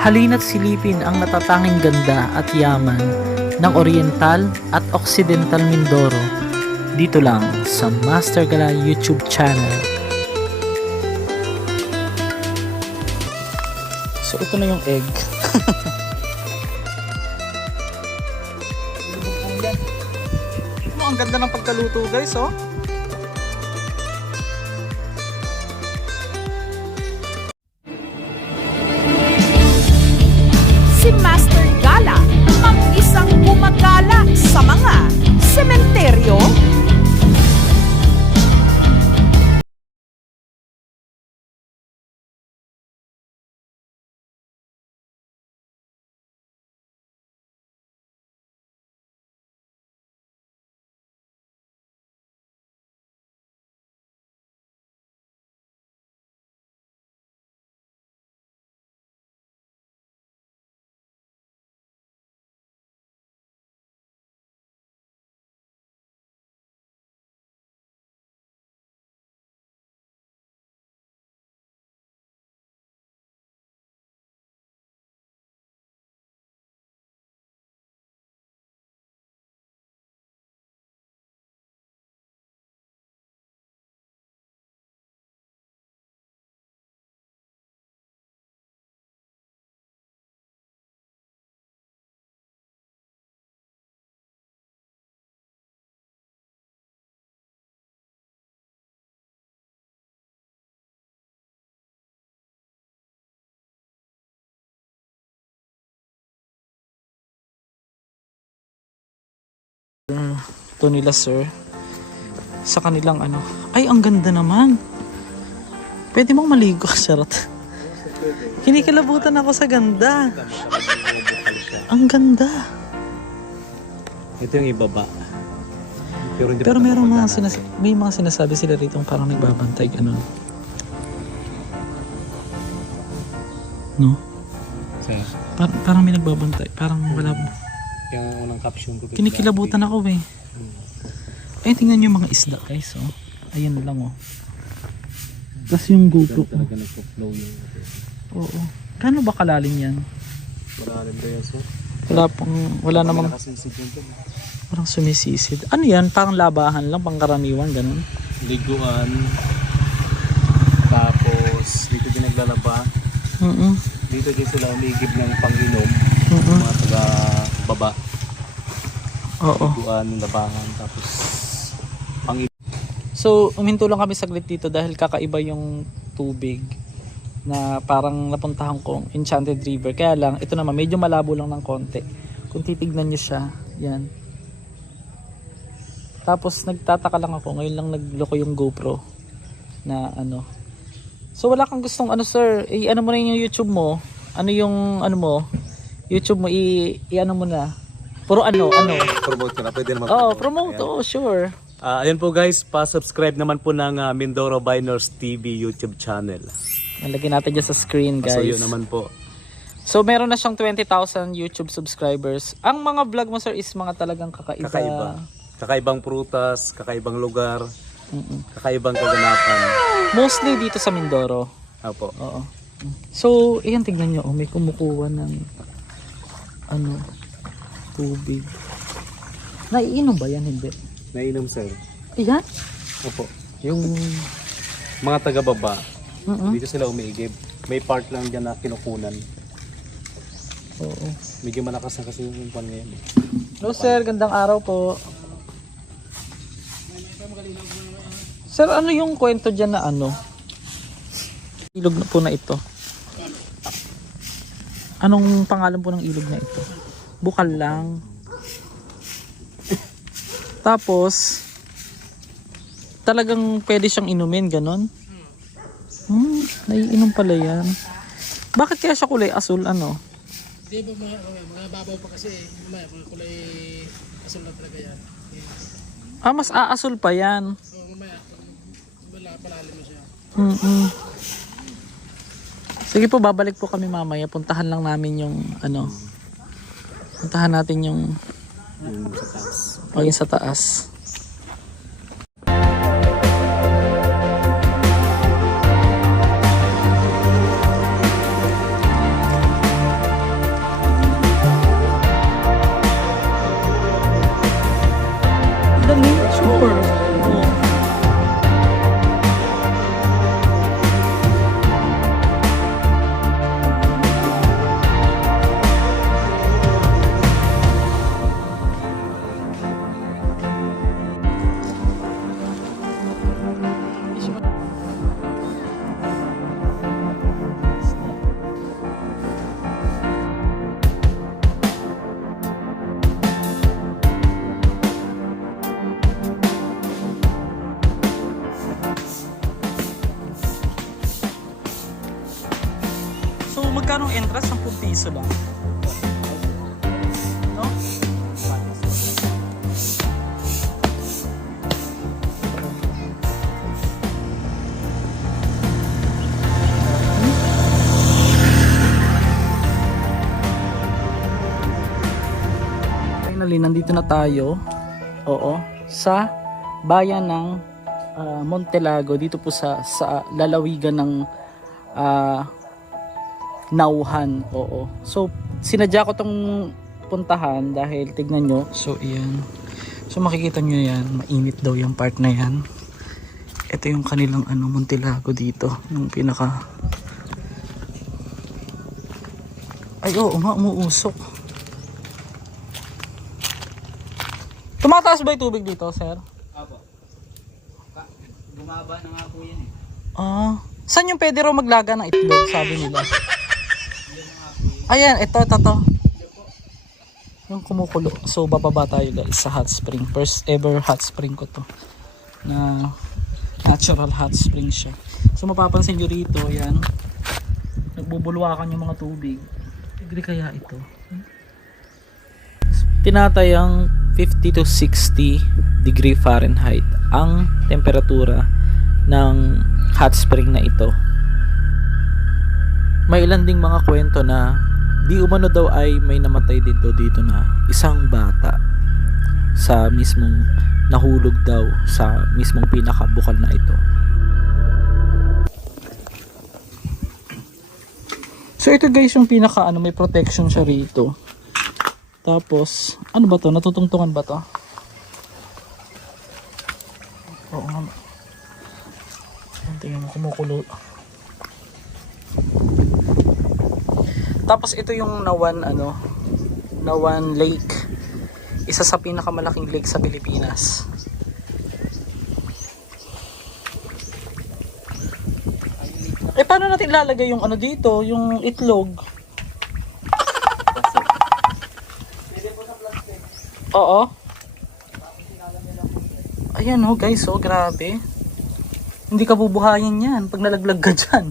Halina't silipin ang natatanging ganda at yaman ng Oriental at Occidental Mindoro dito lang sa Master Gala YouTube channel. So ito na yung egg. Ang ganda ng pagkaluto guys, oh. Si Master Gala, mag-isang gumagala sa mga sementeryo. Ito nila sir sa kanilang ano. Ay, ang ganda naman. Pwede mong maligo. Charot. Kinikilabutan ako sa ganda. Ang ganda. Ito yung ibaba. Pero merong may mga sinasabi sila rito parang nagbabantay ganun. No? Parang may nagbabantay. Parang wala. Yung unang caption ko. Kinikilabutan ako eh. Ay, tingnan nyo yung mga isda guys, oh. Ayan lang, oh. Tapos yung GoPro, talaga nagpo-flow yung... Oo. Kano ba kalalim yan? Malalim ba yan, sir? Wala namang... Nakasisid yun to. Parang sumisisid. Ano yan? Parang labahan lang, pangkaraniwan, ganun. Liguan. Tapos, dito din naglalaba. Dito din sila umigib ng pang-inom. Mga taga-baba. Oo. Liguan, labahan, tapos... So, uminto lang kami saglit dito dahil kakaiba yung tubig na parang napuntahan kong Enchanted River. Kaya lang, ito naman, medyo malabo lang ng konti. Kung titignan nyo siya, yan. Tapos, nagtataka lang ako. Ngayon lang nagloko yung GoPro na ano. So, wala kang gustong ano sir, ano mo na yung YouTube mo? Ano yung ano mo? YouTube mo, ano mo na? Puro ano? Promote ka na, pwede naman. Oh, promote. Oh, sure. Ayan po guys, pa-subscribe naman po ng Mindoro Biners TV YouTube channel. Nalagyan natin dyan sa screen guys. So yun naman po. So meron na siyang 20,000 YouTube subscribers. Ang mga vlog mo sir is mga talagang kakaiba. Kakaibang prutas, kakaibang lugar, kakaibang kaganapan. Mostly dito sa Mindoro. Opo. Oo. So iyan, tignan nyo. Oh, may kumukuha ng ano, tubig. Naiinom ba yan? Hindi. Nainom sir. Ayan? Opo. Yung mga taga-baba, dito sila umiigib. May part lang dyan na kinukunan. Oo. Medyo malakas na kasi yung pan ngayon. Hello sir, gandang araw po. Sir, ano yung kwento dyan na ano? Ilog na po na ito. Anong pangalan po ng ilog na ito? Bukal lang. Tapos talagang pwede siyang inumin, ganon. Naiinom pala yan. Bakit kaya siya kulay asul, ano? Hindi ba mga babaw pa kasi mga kulay asul na talaga yan. Ah, mas aasul pa yan. So mamaya palalim mo siya. Sige po, babalik po kami mamaya. Puntahan lang namin yung ano. Puntahan natin yung sa taas. o yung sa taas. magkano ang entrance? 10 piso lang. No? Finally, nandito na tayo. Oo. Sa bayan ng Montelago, dito po sa lalawigan ng Nauhan. Oo. So, sinadya ko tong puntahan dahil tignan nyo. So, iyan. So, makikita nyo yan. Mainit daw yung part na yan. Ito yung kanilang Montelago dito. Yung pinaka... Ay, oo nga, umuusok. Tumataas ba yung tubig dito, sir? Apo. Bumaba na nga po yan eh. Saan yung pwede raw maglaga ng itlog, sabi nila? Ayan, ito. Yung kumukulo. So, bababa tayo guys sa hot spring. First ever hot spring ko to. Na natural hot spring siya. So, mapapansin nyo rito, yan. Nagbubulwakan yung mga tubig. Degree kaya ito? Tinatayang 50 to 60 degree Fahrenheit ang temperatura ng hot spring na ito. May ilan ding mga kwento na di umano daw ay may namatay dito na isang bata sa mismong nahulog daw sa mismong pinakabukal na ito. So ito guys yung pinaka may protection siya rito. Tapos ano ba to? Natutungtungan ba to? Oo nga. Tingnan mo, kumukulo. Tapos ito yung Nawan Lake. Isa sa pinakamalaking lake sa Pilipinas. Eh paano natin ilalagay yung dito, yung itlog? Oo. Ayan guys, grabe. Hindi ka bubuhayin yan pag nalaglag ka dyan.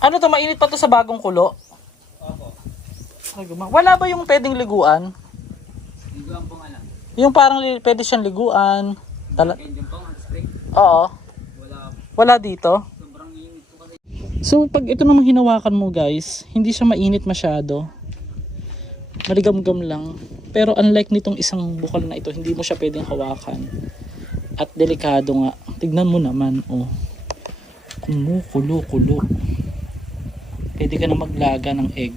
Ano to, mainit pa to sa bagong kulo? Opo. Wala ba yung pwedeng liguan? Liguan pong Yung parang pwede siyang liguan. Yung pong hot spring? Oo. Wala dito? Sobrang init po kasi. So pag ito namang hinawakan mo guys, hindi siya mainit masyado. Maligam-gam lang. Pero unlike nitong isang bukal na ito, hindi mo siya pwedeng hawakan. At delikado nga. Tignan mo naman, kumukulo-kulo. Pwede ka na maglaga ng egg.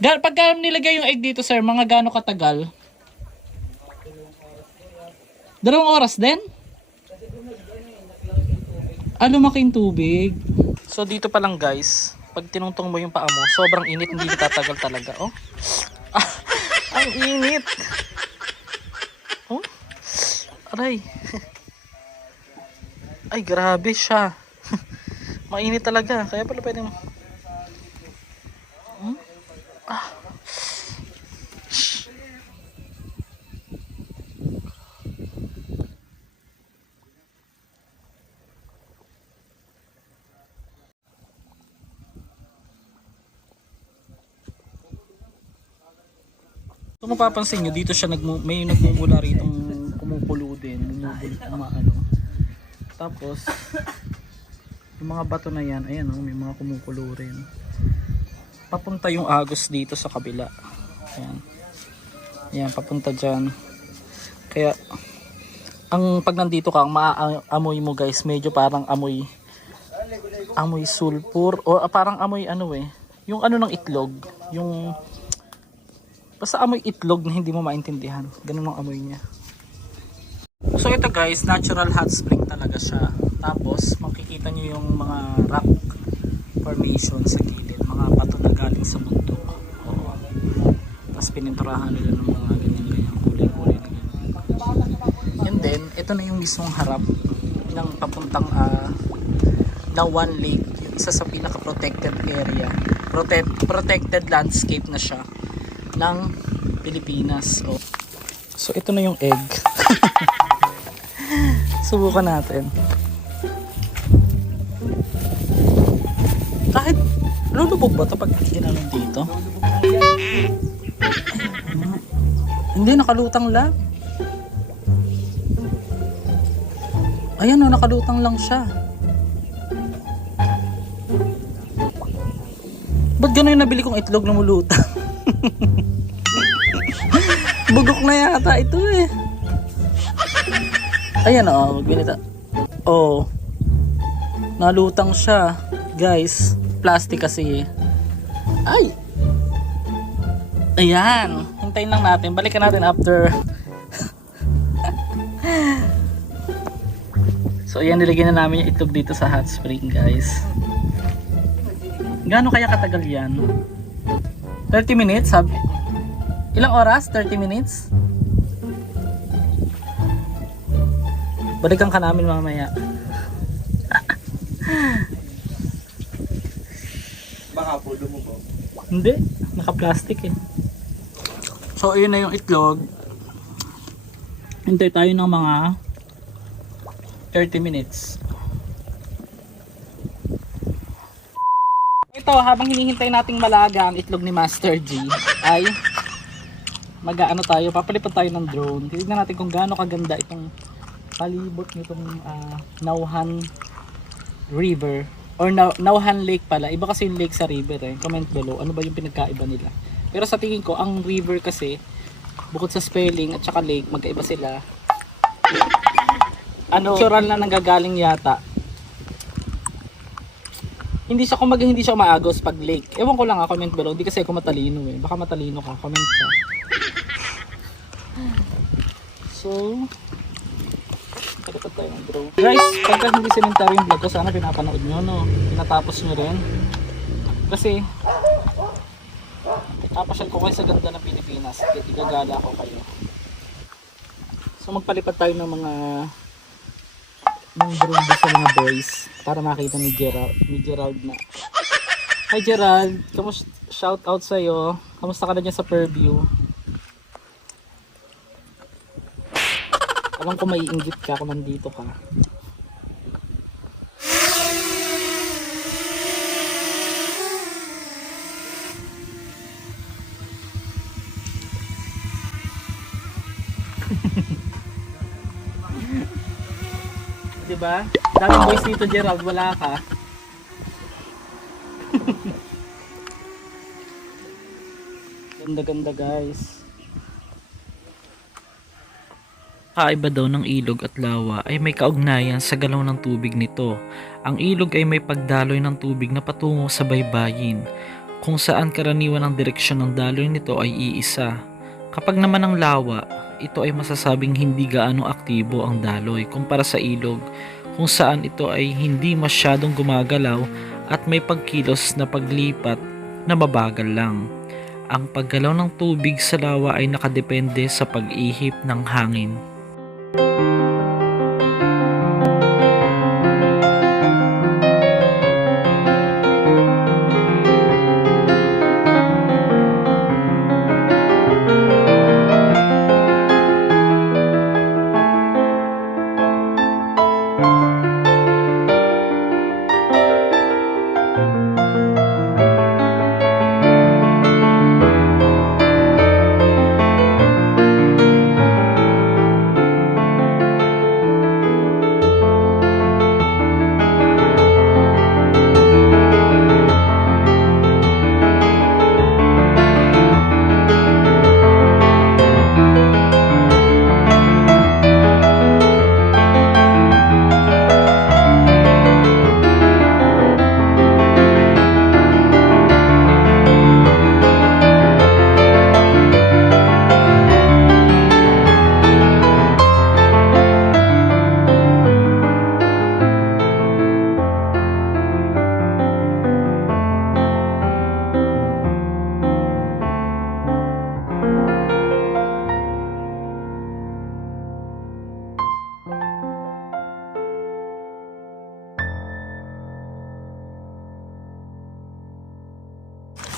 Pagka nilagay yung egg dito, sir, mga gaano katagal? 2 oras din? Lumaki yung tubig. So dito pa lang guys, pag tinungtong mo yung paa mo, sobrang init, hindi tatagal talaga. Ang init. Aray. Ay, grabe siya. Mainit talaga. Kaya pala pwedeng... Kung mapapansin nyo, dito siya may nagmumula rito kumukulo din. Tapos, yung mga bato na yan, ayan may mga kumukulo rin. Papunta yung agos dito sa kabila. Ayan. Ayan, papunta dyan. Kaya, pag nandito ka, ang maaamoy mo guys, medyo parang amoy sulfur, o parang amoy yung ng itlog, yung basta amoy itlog na hindi mo maintindihan. Ganun ang amoy niya. So ito guys, natural hot spring talaga siya. Tapos makikita nyo yung mga rock formation sa gilid, mga bato na galing sa bundok. Tapos pininturahan nila ng mga ganyan kulay-kulay na ganyan. And then ito na yung mismong harap ng papuntang Nawan Lake, yung isa sa pinaka protected area, protected landscape na siya ng Pilipinas. So ito na yung egg. Subukan natin. Kahit lulubog ba ito pag ginanong dito? Hindi, nakalutang lang. Ayan o, nakalutang lang siya. Ba't gano'n yung nabili kong itlog na mulutang? Bugok na yata ito eh. Ayan o, magbinita. Oh, nalutang siya. Guys, plastic kasi eh. Ay! Ayan, hintayin lang natin. Balikan natin after. So ayan, nilagyan na namin yung itlog dito sa hot spring, guys. Gaano kaya katagal yan? 30 minutes, sabi. Ilang oras? 30 minutes? Balikan ka namin mamaya. Baka pulo mo po. Hindi, naka-plastic eh. So ayun na yung itlog. Hintay tayo ng mga 30 minutes. Ito, habang hinihintay nating malaga ang itlog ni Master G, ay mag-aano tayo, papalipad tayo ng drone. Tignan natin kung gaano kaganda itong palibot nitong Nauhan River or Nauhan Lake pala. Iba kasi yung lake sa river eh. Comment below ano ba yung pinagkaiba nila. Pero sa tingin ko, ang river kasi bukod sa spelling at saka lake, magkaiba sila. Natural na nanggagaling yata. Hindi siya umaagos pag lake. Ewan ko lang comment below. Hindi kasi ako matalino eh. Baka matalino ka, comment ka. So, pagkatap tayo ng drone. Guys, pagka hindi cemetery yung vlog ko, sana pinapanood nyo, no? Pinatapos nyo rin. Kasi, papasyal ko kayo sa ganda ng Pilipinas. Igagala ko kayo. So, magpalipad tayo ng mga drone sa mga boys para makita ni Gerald na. Hi Gerald, shout out sa'yo. Kamusta ka na dyan sa Purview? Alam ko maiinggit ka kung nandito ka. Diba? Daming boys dito, Gerald, wala ka. Ganda-ganda, guys. Kakaiba daw ng ilog at lawa ay may kaugnayan sa galaw ng tubig nito. Ang ilog ay may pagdaloy ng tubig na patungo sa baybayin, kung saan karaniwan ang direksyon ng daloy nito ay iisa. Kapag naman ang lawa, ito ay masasabing hindi gaano aktibo ang daloy kumpara sa ilog, kung saan ito ay hindi masyadong gumagalaw at may pagkilos na paglipat na mabagal lang. Ang paggalaw ng tubig sa lawa ay nakadepende sa pag-ihip ng hangin.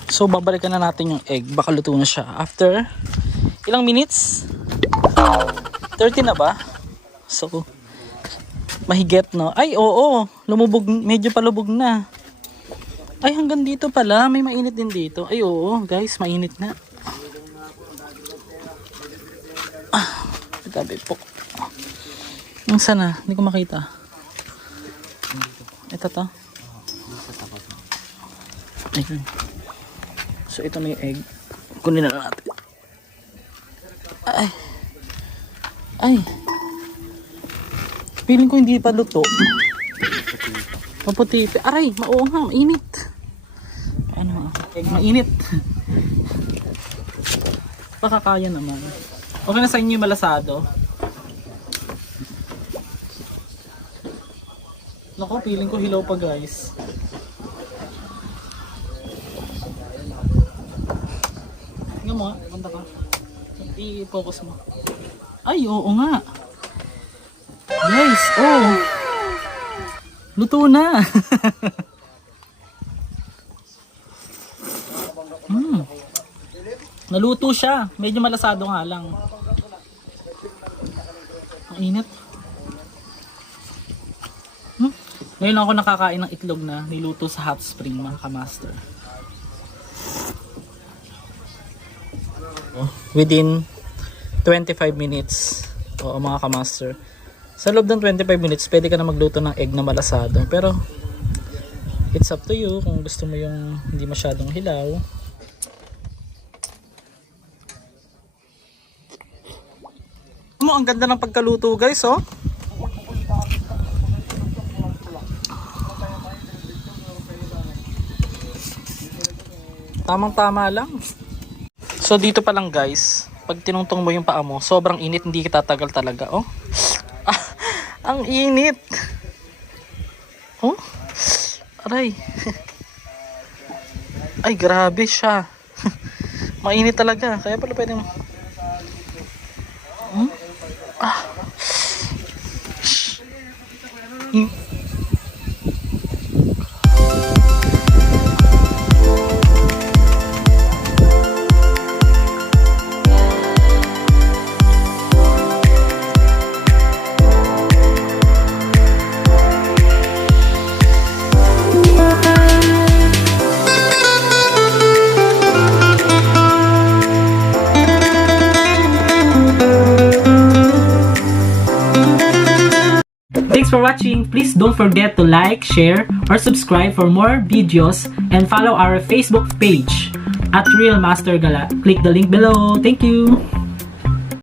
So babalikan na natin yung egg, baka luto na siya after ilang minutes? 30 na ba? So Mahigit, no? Ay, oo. Lumubog, medyo palubog na. Ay, hanggang dito pala. May mainit din dito. Ay, oo. Guys, mainit na. Gabi po. Ang sana? Hindi ko makita. Ito to. Ayun. So, ito na yung egg. Kunin na natin. Ay. Ay. Feeling ko hindi pa luto. Maputi. Aray, oo nga, mainit. Ano, egg mainit. Baka kaya naman. Okay na sa inyo yung malasado. Naku, feeling ko hilaw pa guys. Tingnan mo nga, punta ka. I-focus mo. Ay, oo nga. Guys, oh. Luto na. Naluto siya. Medyo malasado nga lang. Ang init. Ngayon lang ako nakakain ng itlog na niluto sa hot spring, mga kamaster. Within 25 minutes. Oo, mga kamaster. Sa loob ng 25 minutes, pwede ka na magluto ng egg na malasado. Pero, it's up to you kung gusto mo yung hindi masyadong hilaw. Ang ganda ng pagkaluto guys, oh. Tamang-tama lang. So dito pa lang guys, pag tinungtong mo yung paa mo, sobrang init, hindi ka tatagal talaga, oh. Ang init. Oh. Aray. Ay, grabe siya. Mainit talaga. Kaya pala pwedeng Thanks for watching. Please don't forget to like, share, or subscribe for more videos and follow our Facebook page at Real Master Gala. Click the link below. Thank you.